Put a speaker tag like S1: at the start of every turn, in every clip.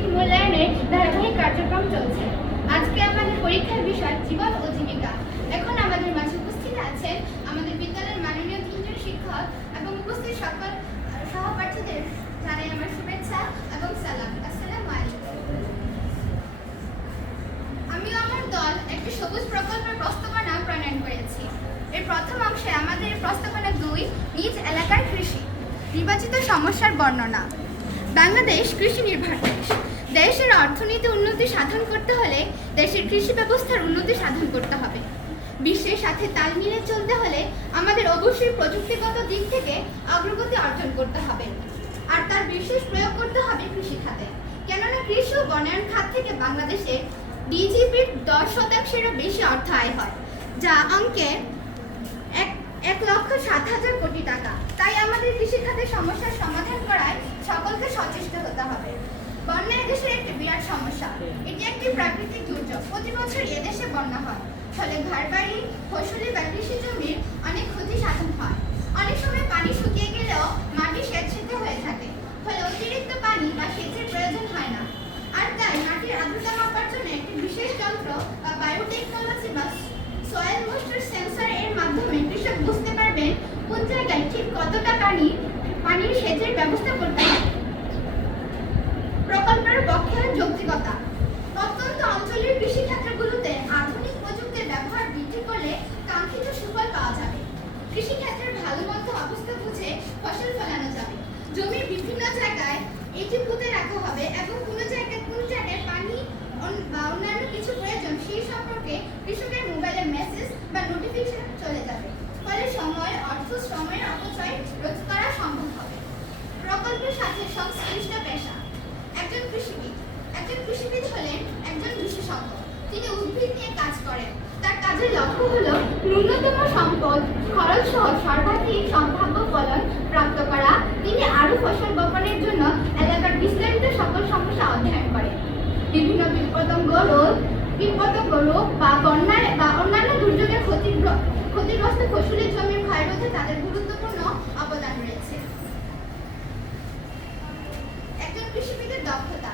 S1: বার্ষিক মূল্যায়নের ধারাবাহিক কার্যক্রম চলছে। আজকে আমাদের পরীক্ষার বিষয় জীবন ও জীবিকা। এখন আমাদের মাঝে উপস্থিত আছেন আমাদের বিদ্যালয়ের মাননীয় তিনজন শিক্ষক এবং উপস্থিত সকল সহপাঠীদের জানাই আমার শুভেচ্ছা এবং সালাম। আমিও আমার দল একটি সবুজ প্রকল্পের প্রস্তাবনা প্রণয়ন করেছি। এর প্রথম অংশে আমাদের প্রস্তাবনা দুই, নিজ এলাকার কৃষি, নির্বাচিত সমস্যার বর্ণনা। বাংলাদেশ কৃষি নির্ভর দেশ। দেশের অর্থনীতি উন্নতি সাধন করতে হলে দেশের কৃষি ব্যবস্থার উন্নতি সাধন করতে হবে। বিশ্বের সাথে তাল মিলিয়ে চলতে হলে আমাদের অবশ্যই প্রযুক্তিগত দিক থেকে অগ্রগতি অর্জন করতে হবে। আর তার বিশেষ প্রয়োগ করতে হবে কৃষি খাতে। কেননা কৃষি ও বনায়ন খাত থেকে বাংলাদেশে ডিজিপির দশ শতাংশেরও বেশি অর্থ আয় হয়, যা অঙ্কের এক এক লক্ষ সাত হাজার কোটি টাকা। তাই আমাদের কৃষি খাতের সমস্যার সমাধান করায় সকলকে সচেষ্ট হতে হবে। বন্যা এদেশের একটি বিরাট সমস্যা। এটি একটি প্রাকৃতিক দুর্যোগ। প্রতি বছর এদেশে বন্যা হয়। ফলে ঘরবাড়ি ফসলি বা কৃষি জমির অনেক ক্ষতি সাধন হয়। অনেক সময় পানি শুকিয়ে গেলেও মাটি স্বেচ্ছিত হয়ে থাকে। ফলে অতিরিক্ত পানি বা সেচের প্রয়োজন হয় না। আর তাই মাটির আর্দ্রতা মাপার জন্য একটি বিশেষ যন্ত্র বা বায়োটেকনোলজি বা সয়েল ময়েশ্চার সেন্সর এর মাধ্যমে কৃষক বুঝতে পারবেন কোন জায়গায় ঠিক কতটা পানি, পানির সেচের ব্যবস্থা করতে হবে। প্রকল্পের পক্ষে যৌক্তিকতা। অঞ্চলের কৃষি ক্ষেত্রগুলোতে আধুনিক প্রযুক্তির ব্যবহার বৃদ্ধি করলে কাঙ্ক্ষিত সুফল পাওয়া যাবে। কৃষি ক্ষেত্রের ভালো মন্দ অবস্থা বুঝে ফসল ফলানো যাবে। জমির বিভিন্ন জায়গায় এটি পুঁতে রাখা হবে এবং কোনো জায়গায় কোন জায়গায় পানি বা অন্যান্য কিছু প্রয়োজন সেই সম্পর্কে কৃষকের মোবাইলে মেসেজ বা নোটিফিকেশন চলে যাবে। ফলে সময়, অর্থ সময়ের অপচয় রোধ করা সম্ভব হবে। প্রকল্পের সাথে সংশ্লিষ্ট একজন কৃষিবিদ একজন কৃষিবিদ হলেন একজন বিশেষজ্ঞ তিনি উদ্ভিদ নিয়ে কাজ করেন। তার কাজের লক্ষ্য হলো ন্যূনতম সম্পদ, খরচ সহ সর্বাধিক সম্ভাব্য ফলন প্রাপ্ত করা। তিনি আরও ফসল বপনের জন্য এলাকার বিস্তারিত সকল সমস্যা অধ্যয়ন করেন। বিভিন্ন কীটপতঙ্গ রোগ কীটপতঙ্গ রোগ বা বন্যার বা অন্যান্য দুর্যোগের ক্ষতিগ্র- ক্ষতিগ্রস্ত ফসলের জমির ক্ষয়রোধে তাদের গুরুত্বপূর্ণ অবদান রয়েছে একজন কৃষিবিদের দক্ষতা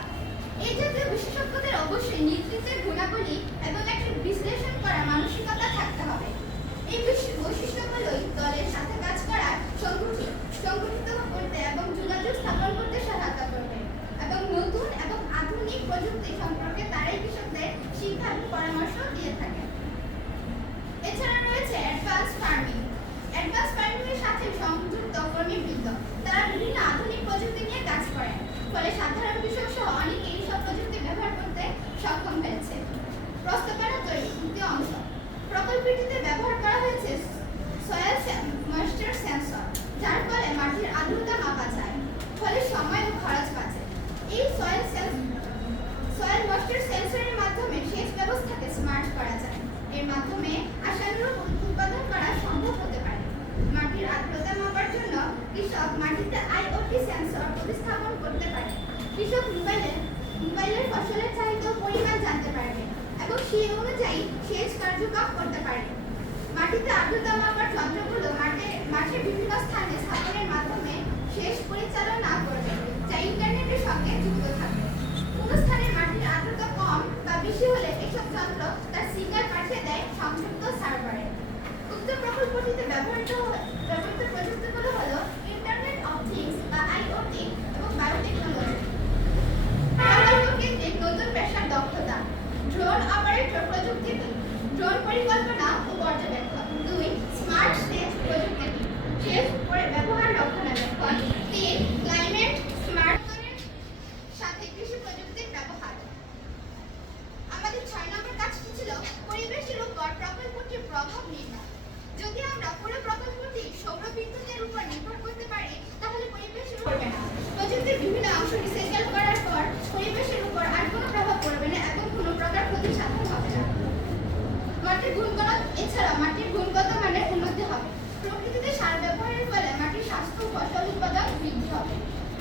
S1: এই জাতীয় বিশেষজ্ঞদের অবশ্যই নেতৃত্বের গুণাবলী এবং একটি বিশ্লেষণ করা মানসিকতা থাকতে হবে এই বিশ- বৈশিষ্ট্যগুলোই দলের সাথে কাজ করা সংগঠি- সংগঠিত করতে এবং যোগাযোগ স্থাপন করতে সহায়তা করবে এবং নতুন এবং আধুনিক প্রযুক্তি সম্পর্কে তারাই কৃষকদের শিক্ষা এবং পরামর্শ দিয়ে থাকে। এছাড়া রয়েছে অ্যাডভান্স ফার্মিং অ্যাডভান্স ফার্মিং এর সাথে সংযুক্ত কর্মীবৃন্দ তারা বিভিন্ন আধুনিক প্রযুক্তি নিয়ে কাজ করেন। ফলে সাধারণ কৃষক সহ অনেকে এই সব প্রযুক্তি ব্যবহার করতে সক্ষম হয়েছে প্রস্তাবনা তৈরি দ্বিতীয় অংশ প্রকল্পটিতে ব্যবহার করা হয়েছে সয়েল ময়েশ্চার সেন্সর যার ফলে মাটির আর্দ্রতা মাপা যায় ফলে সময় ও খরচ বাঁচে এই সয়েল সয়েল ময়েশ্চার সেন্সরের মাধ্যমে সেচ ব্যবস্থাকে স্মার্ট করা যায়। এর মাধ্যমে আশানুরূপ উৎপাদন করা সম্ভব হতে পারে। মাটির আর্দ্রতা মাপার জন্য কৃষক মাটিতে আইওটি সেন্সর প্রতিস্থাপন করতে পারে। কৃষক মোবাইলে, মোবাইলের ফসলের চাহিদা পরিমাণ জানতে পারবে এবং সেই অনুযায়ী সেচ কার্যক্রম করতে পারবে মাটিতে আর্দ্রতা মাপার যন্ত্রগুলো মাঠে, মাঠের বিভিন্ন স্থানে স্থাপনের মাধ্যমে সেচ পরিচালনা করবে, যা ইন্টারনেটের সঙ্গে যুক্ত থাকবে। কোনো স্থানে মাটির আর্দ্রতা কম বা বেশি হলে এসব যন্ত্র তার সিগন্যাল পাঠিয়ে দেয় সংযুক্ত সার্ভারে উক্ত প্রকল্পটিতে ব্যবহৃত ব্যবহৃত প্রযুক্তিগুলো হলো ইন্টারনেট অফ থিংস বা আইওটি এবং বায়োটেকনোলজি প্রকল্প কেন্দ্রিক নতুন পেশার দক্ষতা ড্রোন অপারেটর প্রযুক্তি ড্রোন পরিকল্পনা ও পর্যবেক্ষণ দুই স্মার্ট সেচ প্রযুক্তি সেচ পরি- ব্যবহার রক্ষণাবেক্ষণ তিন ক্লাইমেট স্মার্ট সাথে কৃষি প্রযুক্তির ব্যবহার আমাদের ছয় নম্বর কাজটি ছিল পরিবেশের উপর প্রকল্পটির প্রভাব নির্ণয় যদি আমরা পুরো প্রকল্পটি সৌর বিদ্যুতের উপর নির্ভর করতে পারি তাহলে পরিবেশের উপর পড়বে না প্রযুক্তির বিভিন্ন অংশ রিসাইকেল করার পর পরিবেশের উপর আর কোনো প্রভাব পড়বে না এবং কোনো প্রকার ক্ষতি সাধন হবে না মাটির গুণগত এছাড়া মাটির গুণগত মানের উন্নতি হবে প্রকৃতিতে সার ব্যবহারের ফলে মাটির স্বাস্থ্য ও ফসল উৎপাদন বৃদ্ধি হবে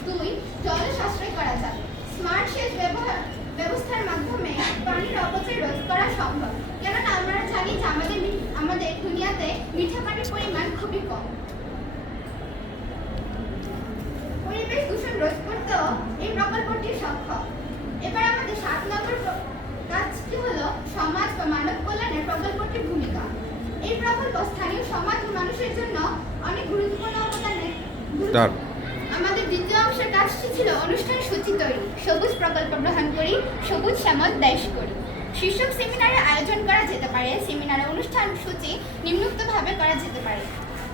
S1: দুই জল সাশ্রয় করা যাবে স্মার্ট সেচ ব্যবহার ব্যবস্থার মাধ্যমে পানির অপচয় রোধ করা সম্ভব কেননা আমরা জানি যে আমাদের মি- আমাদের দুনিয়াতে মিঠা পানির পরিমাণ খুবই কম। পরিবেশ দূষণ রোধ করতেও এই প্রকল্পটি সক্ষম। এবার আমাদের সাত নম্বর কাজটি হলো সমাজ বা মানব কল্যাণের প্রকল্পটির ভূমিকা। এই প্রকল্প স্থানীয় সমাজ ও মানুষের জন্য অনেক গুরুত্বপূর্ণ অবদানের আমাদের দ্বিতীয় অংশের কাজটি ছিল অনুষ্ঠান সূচি তৈরি। সবুজ প্রকল্প গ্রহণ করি সবুজ শ্যামল দেশ করি। শীর্ষক সেমিনারের আয়োজন করা যেতে পারে। সেমিনারের অনুষ্ঠান সূচি নিম্নোক্তভাবে করা যেতে পারে।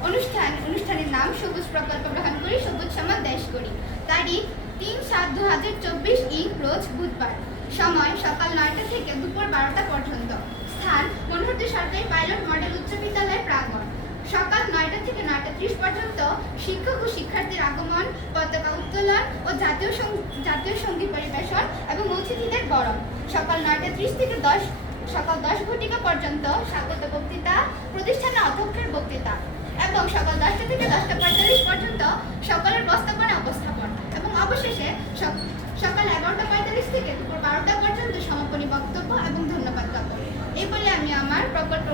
S1: অনুষ্ঠান অনুষ্ঠানের নাম সবুজ প্রকল্প গ্রহণ করি, সবুজ সমাজ দেশ করি। তারিখ তিন সাত দু হাজার চব্বিশ ই, রোজ বুধবার। সময় সকাল নয়টা থেকে দুপুর বারোটা পর্যন্ত। স্থান মনোহরদী সরকারি পাইলট মডেল উচ্চ বিদ্যালয় প্রাঙ্গণ। সকাল নয়টা থেকে নয়টা ত্রিশ পর্যন্ত শিক্ষক ও শিক্ষার্থীর আগমন, পতাকা উত্তোলন ও জাতীয় জাতীয় সংগীত পরিবেশন এবং অতিথিদের বরণ সকাল নয়টা ত্রিশ থেকে দশ, সকাল দশ ঘটিকা পর্যন্ত স্বাগত বক্তৃতা প্রতিষ্ঠানের অধ্যক্ষের বক্তৃতা এবং সকাল দশটা থেকে দশটা পঁয়তাল্লিশ পর্যন্ত সকলের প্রস্তাবনা উপস্থাপন এবং অবশেষে সকাল এগারোটা পঁয়তাল্লিশ থেকে দুপুর বারোটা পর্যন্ত সমাপনী বক্তব্য এবং ধন্যবাদ জ্ঞাপন। এই বলে আমি আমার প্রকল্প